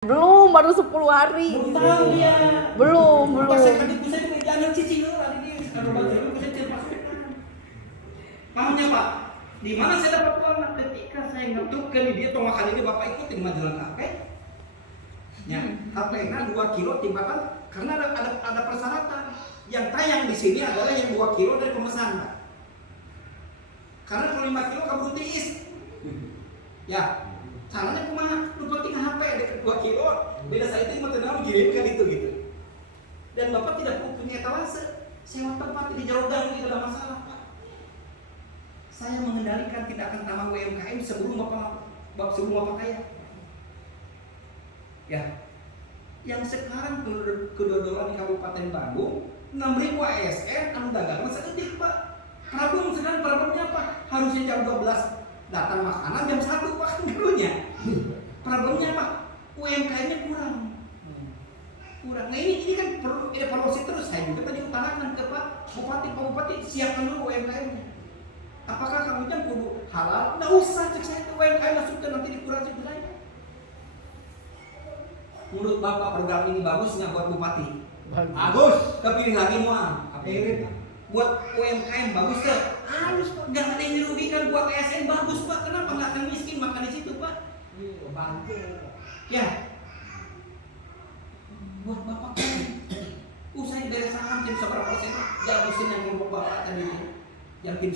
Belum, baru 10 hari. Belum tahu dia. Belum. Pas saya tadi saya punya jalan cici ada dia. Kalau baterai saya terpasukkan. Pahamnya Pak? Di mana saya dapat uang? Ketika saya ngetrukkan dia tong makan ini Bapak ikutin majalah HP. Ya, HP nya 2 kilo timbangan karena ada persyaratan. Yang tayang di sini adalah yang 2 kilo dari pemesan, Pak. Karena kalau 5 kilo kamu tiis. Ya, caranya kumaha? Lu penting HP dekat 2 kilo. Beda saya itu mau tenang kirimkan itu gitu. Dan Bapak tidak perlu punya etalase. Sewa tempat di jauh gang itu ada masalah, Pak. Saya mengendalikan tidak akan tambah UMKM sebelum Bapak kaya. Ya. Yang sekarang kedodoran di Kabupaten Bandung 6.000 ASN anu dagangan seketik, Pak. Problemnya apa? Harusnya jam 12 datang makanan jam 1 Pak dulunya. Problemnya apa? UMKM-nya kurang. Nah ini kan perlu evaluasi terus. Saya juga tadi utarakan ke Pak Bupati siapkan dulu UMKM-nya. Apakah kamu yang kudu halal? Nggak usah cek saya ke UMKM masukkan nanti dikurangi wilayah. Menurut Bapak program ini bagus nggak buat Bupati? Bagus. Kepilih lagi mual. Buat UMKM bagus tuh. Harus Pak. Nggak ada yang dirugikan buat ASN bagus Pak. Kenapa nggak akan miskin makan di situ Pak? Bantu. Ya. Buat Bapak kan. Usai beres saham tim seberapa persen? Jagusin yang ngomong Bapak tadi. Yang tim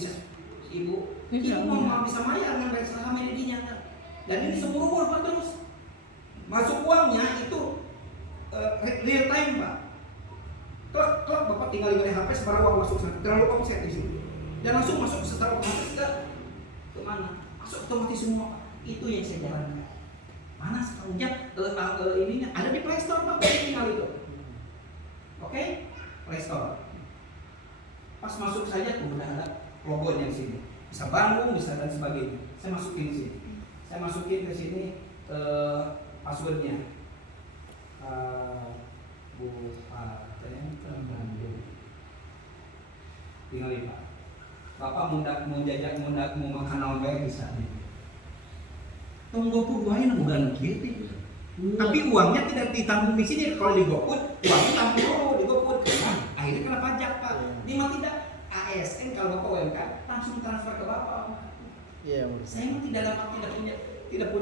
Ibu. Ibu mau bisa bayar dengan beres saham ini dinyata. Dan ini semua Pak terus. Masuk uangnya itu real time Pak. Klak Bapak tinggal di HP sebarang uang masuk sana. Terlalu omset di sini. Dan langsung masuk secara otomatis ke mana? Masuk otomatis semua Pak. Itu yang saya jalankan. Mana sekarangnya ininya ada di Play Store Pak. Tinggal itu. Oke? Play Store. Pas masuk saja tuh udah ada logonya di sini. Bisa Bandung, bisa dan sebagainya. Saya masukin di sini. Saya masukin ke sini passwordnya. Tinggal Pak. Bapak mau jajak mau makan naon bisa. Tunggu puluhan bukan gitu. Tapi uangnya tidak ditanggung di sini. Kalau di GoFood, uangnya tampung dulu di GoFood. Akhirnya kena pajak Pak. Ini mah tidak ASN kalau Bapak UMKM langsung transfer ke Bapak. Iya, saya mah tidak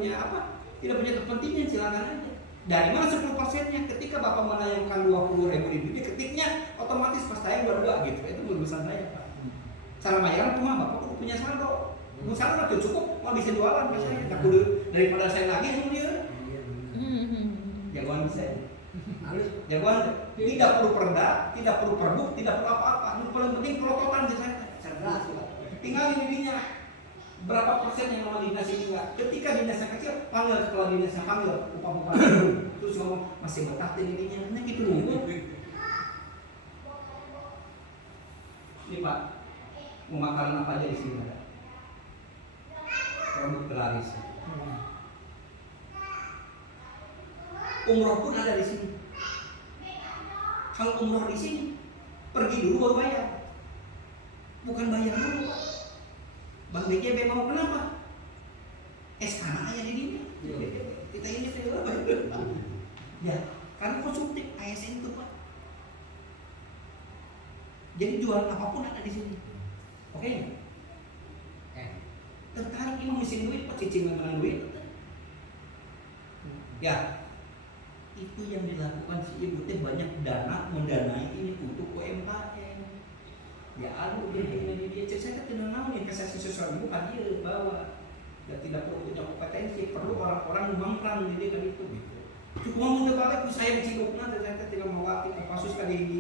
punya kepentingan, silakan aja. Dari mana 10%-nya? Ketika Bapak menayangkan 20.000 dia ketiknya otomatis pas tayang 22 gitu. Itu urusan saya Pak. Cara bayaran cuma Bapak kudu punya saldo. Saldo itu cukup mau bisa jualan ke saya. Tak kudu daripada saya lagi sama dia. Jagoan bisa. Harus jagoan. Tidak perlu perda, tidak perlu perbuk, tidak perlu apa-apa. Yang paling penting protokolan di saya. Cerdas. Tinggal di dirinya. Berapa persen yang nama dinas ini enggak? Ketika dinasnya kecil, panggil kepala dinasnya, panggil upah-upah terus ngomong masih betah dirinya, nah gitu loh. Ini Pak, mau makanan apa aja di sini ada? Produk terlaris. Umroh pun ada di sini. Kalau umroh di sini, pergi dulu baru bayar. Bukan bayar dulu Pak. Bang BJB mau kenapa? SK aja di sini. Kita ini ya, karena konsumtif ASN itu Pak. Jadi jual apapun ada di sini. Oke? Tertarik ini mesin duit Pak, cicing dengan duit. Ya, itu yang dilakukan si ibu teh banyak dana mendanai ini untuk UMKM. Ya aduh dia cek saya tidak tahu nih kesehatan sosial ibu kan dia bawa dan tidak perlu punya kompetensi, perlu orang-orang mangkran di dia kan itu gitu. Cukup ngomong ke balik saya dicidukna dan saya tidak mau waktu ke kasus kali ini.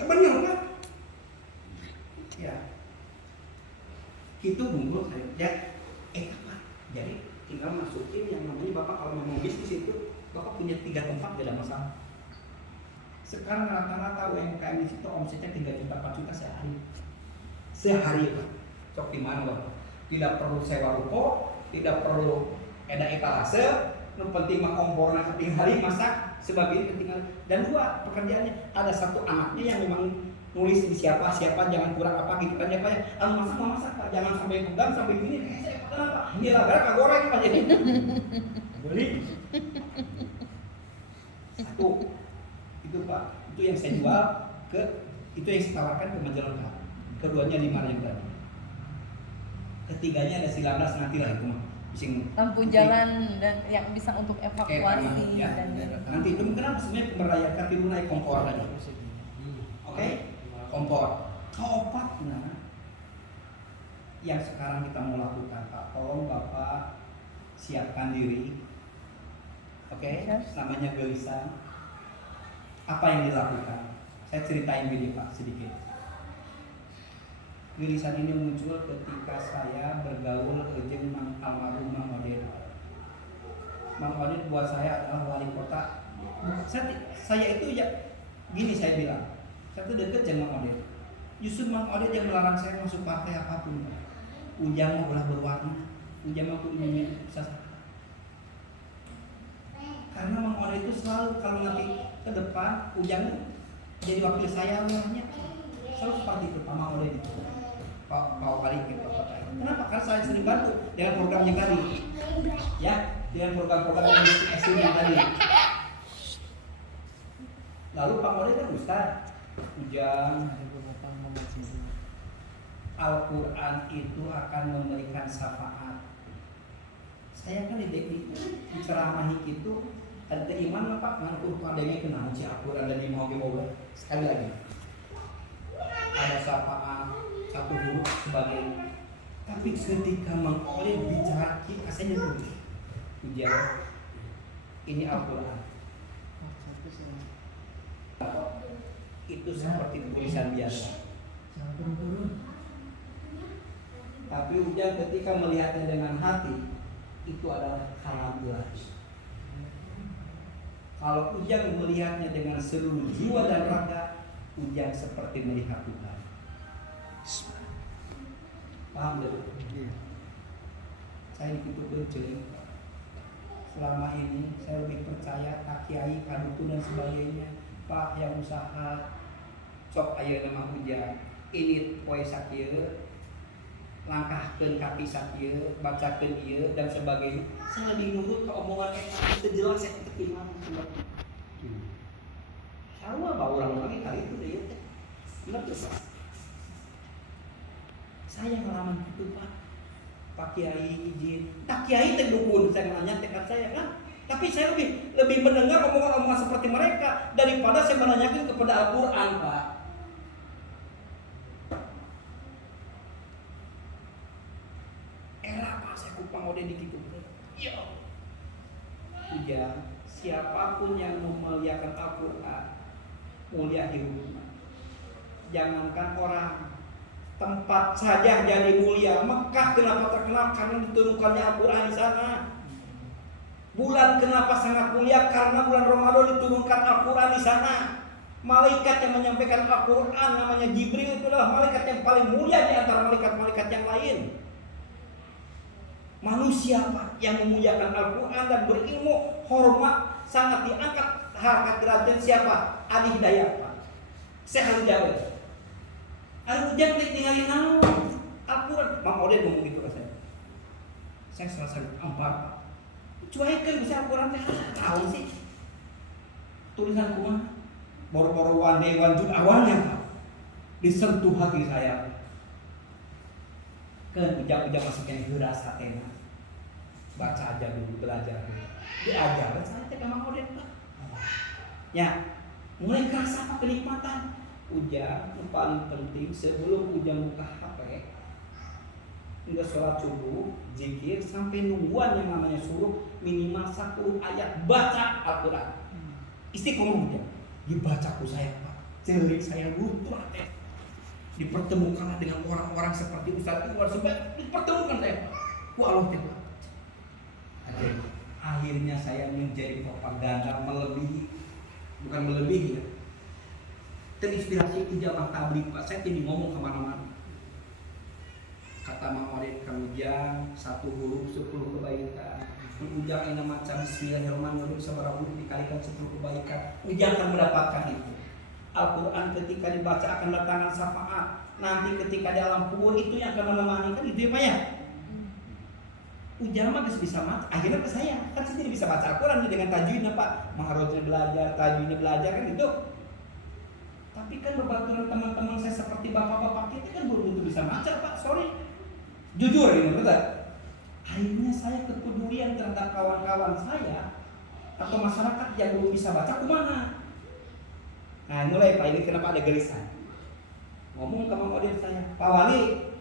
Benar kan? Ya. Itu bungkul saya. Ya, apa? Jadi tinggal masukin yang namanya Bapak kalau mau bisnis itu Bapak punya 3 tempat beda masalah. Sekarang rata-rata UMKM di situ omsetnya 3 juta 4 juta sehari Pak. Cok di mana Bapak? Tidak perlu sewa ruko, tidak perlu etalase, yang penting mah kompornya ketinggalan masak sebagai ketinggalan. Dan 2 pekerjaannya ada 1 anaknya yang memang nulis di siapa jangan kurang apa gitu kan ya Pak ya. Masak Pak, jangan sampai pegang sampai gini. Saya kenapa? Dia lah kagoreng Pak jadi. Beli. Satu. Itu Pak, itu yang saya jual itu yang saya tawarkan ke Majalengka. Keduanya 5 yang tadi. Ketiganya ada 19 nanti lah itu mah. Lampu jalan dan yang bisa untuk evakuasi ya. dan Nanti itu mungkin sebenarnya merayakan itu naik kompor lagi. Oke? Kompor. Keopat yang sekarang kita mau lakukan Pak, tolong Bapak siapkan diri. Oke? Namanya gelisah. Apa yang dilakukan? Saya ceritain ini Pak sedikit. Gelisan ini muncul ketika saya bergaul dengan almarhum Mang Oded. Mang Oded buat saya adalah wali kota. Saya itu ya gini saya bilang, saya itu dekat dengan Mang Oded. Justru Mang Oded yang melarang saya masuk partai apapun. Ujang mau belah berwarna, Ujang mau punya susah. Karena Mang Oded itu selalu kalau nanti ke depan Ujang jadi wakil saya orangnya selalu seperti itu Pak Mang Oded itu. Pak Wali gitu. Kenapa? Karena saya sering bantu dengan programnya tadi, ya, dengan program-program yang ekstrim yang tadi. Lalu Pak Wali kan Ustaz, Ujang, Al-Quran itu akan memberikan syafaat. Saya kan di ceramahi itu ada iman apa? Ngaku padanya kenal si Al-Quran dan mau dibawa sekali lagi. Ada syafaat satu huruf sebagai, tapi ketika Mang Oded bicara kita saja dulu Ujang, ini Al-Quran itu seperti tulisan biasa, tapi Ujang ketika melihatnya dengan hati itu adalah kalamullah. Kalau Ujang melihatnya dengan seluruh jiwa dan raga, Ujang seperti melihat Tuhan. Paham betul? Saya itu berjeling. Selama ini saya lebih percaya Pak Kiai, Pak Dukun dan sebagainya. Pak yang usaha cok aya nama Ujang. Ini poe sakieu, langkahkeun kaki sakieu, bacakeun ieu dan sebagainya. Saya lebih nurut ke omongan itu jelas saya terima. Sarua bae urang lagi kali itu deh. Benar tuh Pak. Saya ngalaman itu Pak Kiai izin, Pak Kiai teh dukun, saya nanya tekad saya kan. Tapi saya lebih mendengar omongan-omongan seperti mereka daripada saya menanyakan kepada Al-Quran Pak. Era Pak saya kupang udah dikitu. Ya. Ujar, siapapun yang memuliakan Al-Quran, mulia hidupnya. Jangankan orang, tempat saja jadi mulia. Mekah kenapa terkenal? Karena diturunkannya Al-Quran di sana. Bulan kenapa sangat mulia? Karena bulan Ramadan diturunkan Al-Quran di sana. Malaikat yang menyampaikan Al-Quran namanya Jibril, itu adalah malaikat yang paling mulia di antara malaikat-malaikat yang lain. Manusia Pak yang memuliakan Al-Quran dan berilmu, hormat, sangat diangkat harkat derajat siapa? Ali Hidayat Pak. Saya harus jawab. Al-Ujang tinggalin Al-Quran. Mang Oded ngomong gitu ke saya. Saya selesai ampar Pak. Cuekin bisa Al-Quran teh tahu sih. Tulisan kumaha? Boro-boro wande wanjut awalnya Pak. Disentuh hati saya. Kan ujang-ujang masukin geras hatena. Baca aja dulu, belajar dulu. Diajar saya teh Mang Oded Pak. Ya, mulai kerasa apa kenikmatan. Ujang yang paling penting sebelum Ujang buka HP, enggak sholat subuh, zikir sampai nungguan yang namanya suruh minimal 10 ayat baca Al-Quran. Istiqomah Ujang dibacaku saya Pak, celik saya butuh teh. Dipertemukan dengan orang-orang seperti Ustaz Iwan Subhan, dipertemukan saya Pak. Wallah teh Pak. Akhirnya saya menjadi propaganda melebihi, bukan melebihi ya. Terinspirasi ijabah tabligh Pak, saya jadi ngomong kemana-mana. Kata Mang Oded Kang Ujang, 1 huruf 10 kebaikan. Ujang ini macam Bismillahirrahmanirrahim sabaraha huruf dikalikan 10 kebaikan. Ujang akan mendapatkan itu. Al-Quran ketika dibaca akan datangkan syafaat. Nanti ketika di alam kubur itu yang akan menemani kan itu ya Pak ya. Ujama geus bisa maca, akhirnya ke saya kan saya tidak bisa baca Al-Quran dengan tajwidnya Pak, maharojnya belajar, tajwidnya belajar kan gitu. Tapi kan berbaturan teman-teman saya seperti bapak-bapak kita kan belum tentu bisa baca Pak, sorry. Jujur ini betul. Akhirnya saya kepedulian terhadap kawan-kawan saya atau masyarakat yang belum bisa baca kumaha. Nah mulai Pak, ini kenapa ada garisan. Ngomong ke model saya, Pak Wali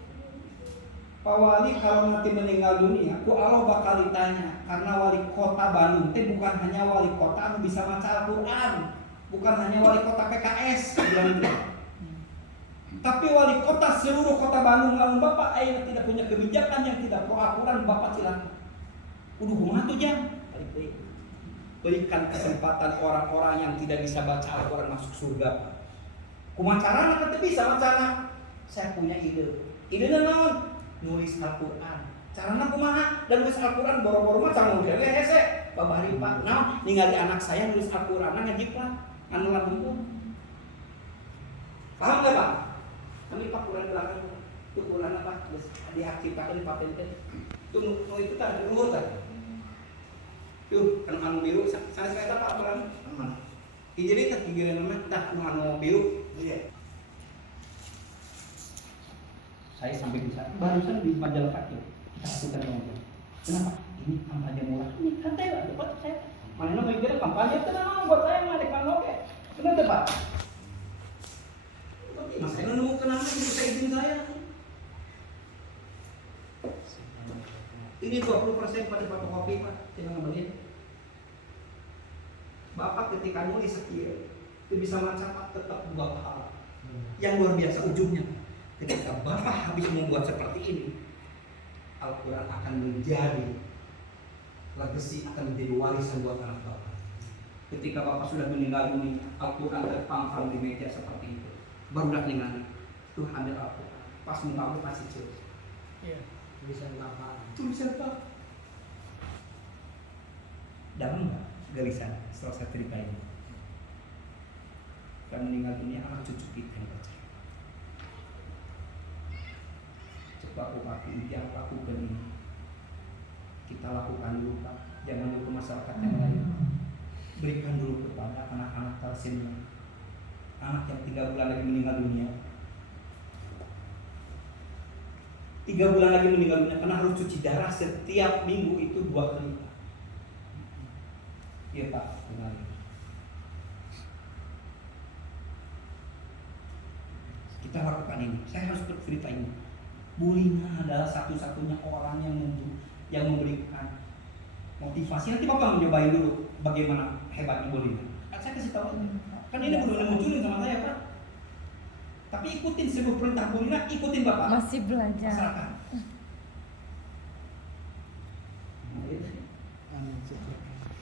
kalau nanti meninggal dunia, ku Allah bakal ditanya karena wali kota Bandung teh bukan hanya wali kota anu bisa baca Al-Quran, bukan hanya wali kota PKS, bilang gitu. Tapi wali kota seluruh kota Bandung, lamun Bapak ayeuna tidak punya kebijakan yang tidak pro Al-Quran, Bapak silakan. Udah kumaha tuh jam? Berikan kesempatan orang-orang yang tidak bisa baca Al-Quran masuk surga. Kumaha carana kan bisa bacana? Saya punya ide. Ide naon? Nulis Al-Quran. Carana kumaha? Dan nulis Al-Quran boro-boro mah canggul dewe hese. Babari Pak, nah ningali anak saya nulis Al-Quran ngajiplak anu lampung. Paham enggak Pak? Kami Pak Quran belakang. Tuh Quran apa? Geus dihakikakeun di patenten. Tuh itu tadi luhur tadi. Tuh anu biru sana saya Pak Quran. Aman. Jadi teh pikiran mah tah anu biru. Iya. Saya sampai bisa barusan di majalah kaki kita lakukan ngomong. Kenapa? Ini kampanye murah. Ini santai lah, dapat saya. Mana mikir kampanye tenang buat saya mah dekan oke. Kenapa Pak? Tapi mas saya nemu kenapa bisa izin saya. Ini 20% pada fotokopi Pak, jangan ngambilin. Bapak ketika nulis sekian, itu bisa mencapai tetap 2 pahala. Yang luar biasa ujungnya. Ketika Bapak habis membuat seperti ini, Al-Quran akan menjadi legacy, akan menjadi warisan buat anak Bapak. Ketika Bapak sudah meninggal dunia, Al-Quran terpampang di meja seperti itu. Barulah dengan tuh ambil Al-Quran. Pas muka pasti cil. Iya. Tulisan Bapak. Tulisan Bapak. Dalam nggak garisan setelah saya cerita ini? Kita meninggal dunia, anak cucu kita yang baca. Bupati yang lakukan ini kita lakukan dulu Pak, jangan dulu ke masyarakat yang lain. Berikan dulu kepada anak-anak thalassemia, anak yang 3 bulan lagi meninggal dunia, 3 bulan lagi meninggal dunia karena harus cuci darah setiap minggu itu 2 kali Pak. Iya Pak, benar. Kita lakukan ini, saya harus bercerita ini. Bulina adalah satu-satunya orang yang memberikan motivasi. Nanti Bapak mencobain dulu bagaimana hebatnya Bulina. Kan saya kasih tahu aja. Kan ini udah munculin sama saya Pak. Tapi ikutin seluruh perintah Bulina, ikutin Bapak. Masih belajar. Masyarakat.